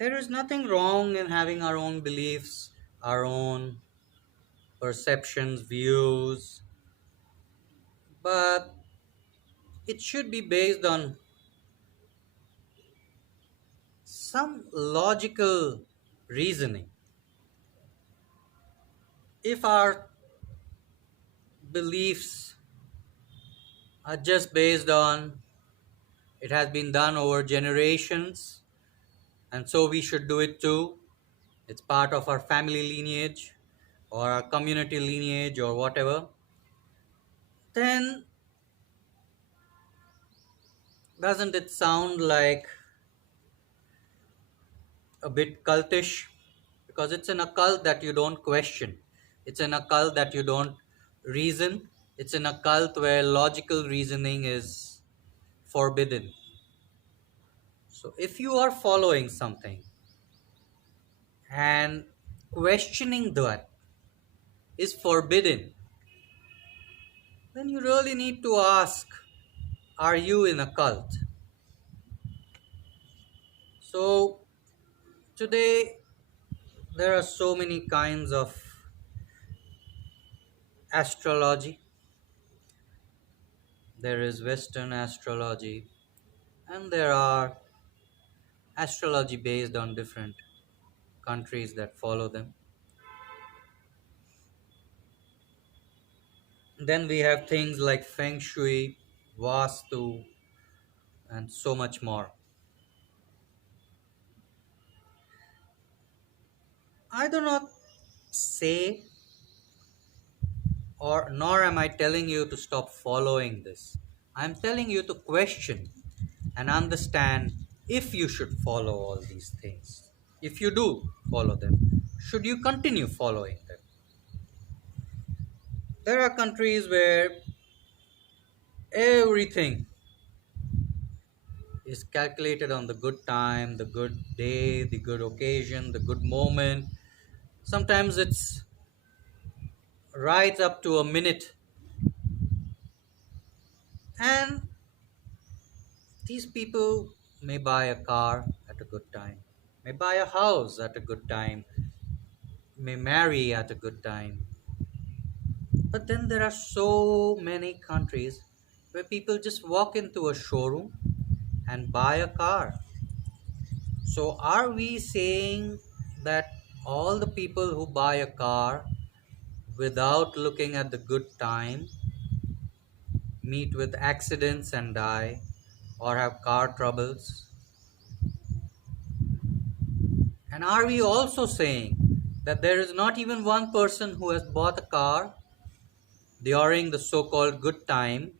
There is nothing wrong in having our own beliefs, our own perceptions, views, but it should be based on some logical reasoning. If our beliefs are just based on it has been done over generations and so we should do it too, it's part of our family lineage or our community lineage or whatever, then doesn't it sound like a bit cultish? Because it's an occult that you don't question, it's an occult that you don't reason, it's an occult where logical reasoning is forbidden. So if you are following something and questioning that is forbidden, then you really need to ask, are you in a cult? So today there are so many kinds of astrology. There is Western astrology, and there are astrology based on different countries that follow them. Then we have things like feng shui, vaastu, and so much more. I do not say, or nor am I telling you to stop following this. I'm telling you to question and understand if you should follow all these things. If you do follow them, should you continue following them? There are countries where everything is calculated on the good time, the good day, the good occasion, the good moment. Sometimes it's right up to a minute. And these people may buy a car at a good time, may buy a house at a good time, may marry at a good time. But then there are so many countries where people just walk into a showroom and buy a car. So, are we saying that all the people who buy a car without looking at the good time meet with accidents and die or have car troubles? And are we also saying that there is not even one person who has bought a car during the so called good time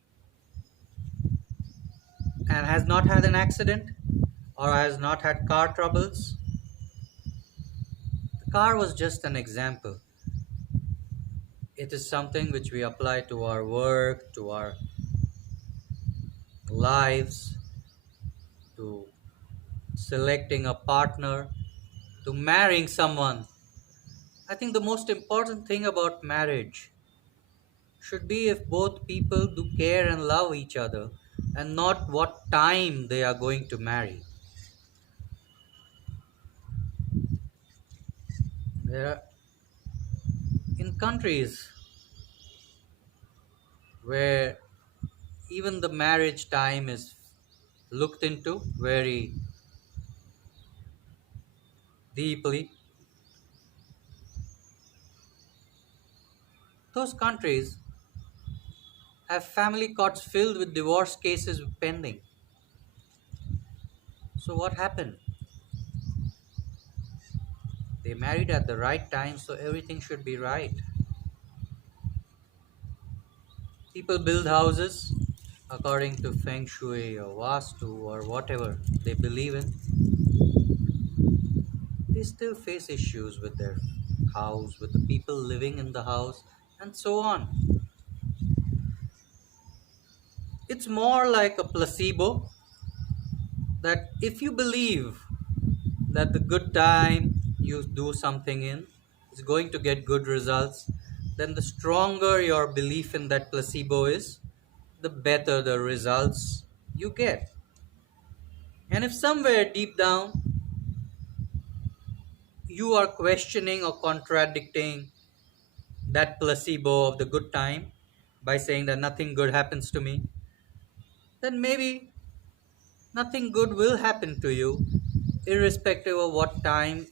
and has not had an accident or has not had car troubles? The car was just an example. It is something which we apply to our work, to our lives, to selecting a partner, to marrying someone. I think the most important thing about marriage should be if both people do care and love each other and not what time they are going to marry. There are in countries where even the marriage time is looked into very deeply. Those countries have family courts filled with divorce cases pending. So, what happened? They married at the right time, so everything should be right. People build houses according to feng shui or vaastu or whatever they believe in. They still face issues with their house, with the people living in the house, and so on. It's more like a placebo that if you believe that the good time you do something in is going to get good results, then the stronger your belief in that placebo is, the better the results you get. And if somewhere deep down you are questioning or contradicting that placebo of the good time by saying that nothing good happens to me, then maybe nothing good will happen to you, irrespective of what time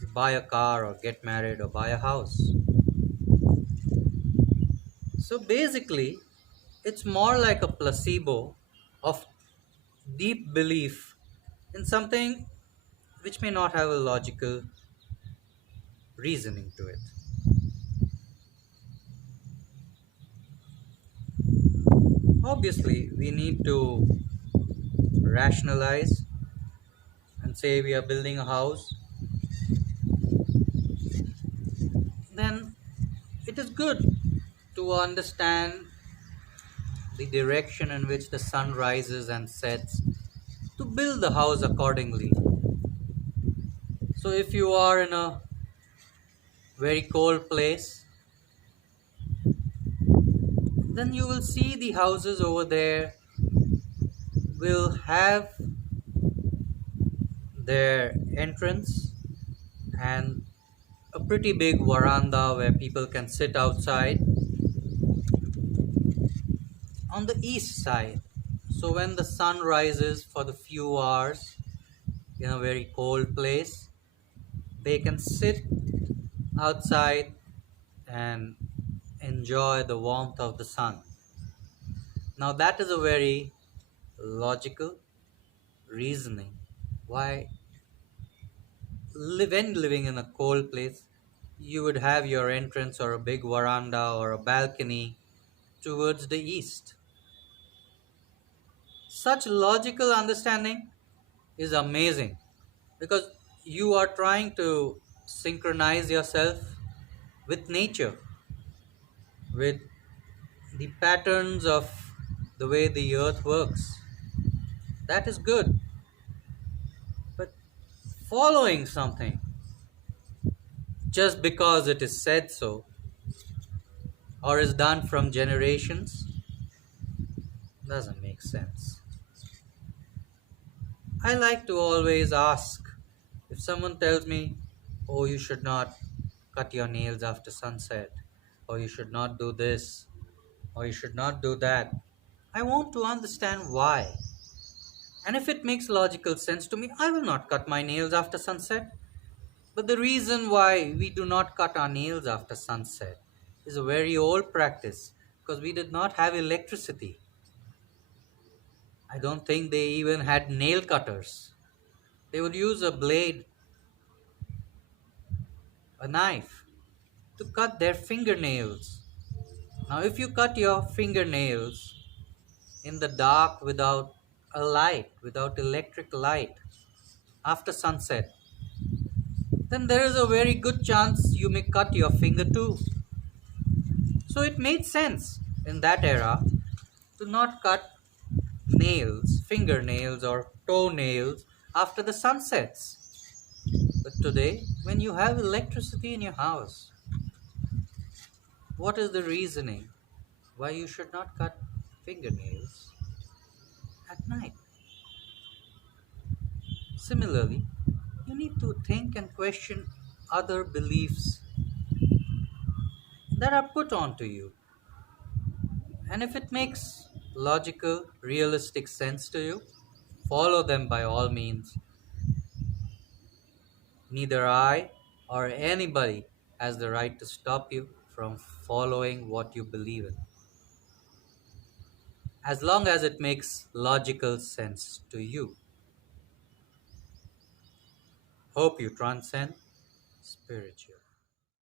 you buy a car or get married or buy a house. So basically, it's more like a placebo of deep belief in something which may not have a logical reasoning to it. Obviously, we need to rationalize and say we are building a house, then it is good to understand the direction in which the sun rises and sets to build the house accordingly. So, if you are in a very cold place, then you will see the houses over there will have their entrance and a pretty big veranda where people can sit outside on the east side. So when the sun rises for the few hours in a very cold place, they can sit outside and enjoy the warmth of the sun. Now, that is a very logical reasoning why, when living in a cold place, you would have your entrance or a big veranda or a balcony towards the east. Such logical understanding is amazing because you are trying to synchronize yourself with nature, with the patterns of the way the earth works. That is good. But following something just because it is said so or is done from generations doesn't make sense. I like to always ask if someone tells me, oh, you should not cut your nails after sunset, or you should not do this, or you should not do that. I want to understand why. And if it makes logical sense to me, I will not cut my nails after sunset. But the reason why we do not cut our nails after sunset is a very old practice because we did not have electricity. I don't think they even had nail cutters. They would use a blade, a knife, to cut their fingernails. Now, if you cut your fingernails in the dark without a light, without electric light, after sunset, then there is a very good chance you may cut your finger too. So it made sense in that era to not cut nails, fingernails, or toenails after the sunsets. But today, when you have electricity in your house, what is the reasoning why you should not cut fingernails at night? Similarly, you need to think and question other beliefs that are put onto you. And if it makes logical, realistic sense to you, follow them by all means. Neither I or anybody has the right to stop you from following what you believe in, as long as it makes logical sense to you. Hope you transcend spiritual.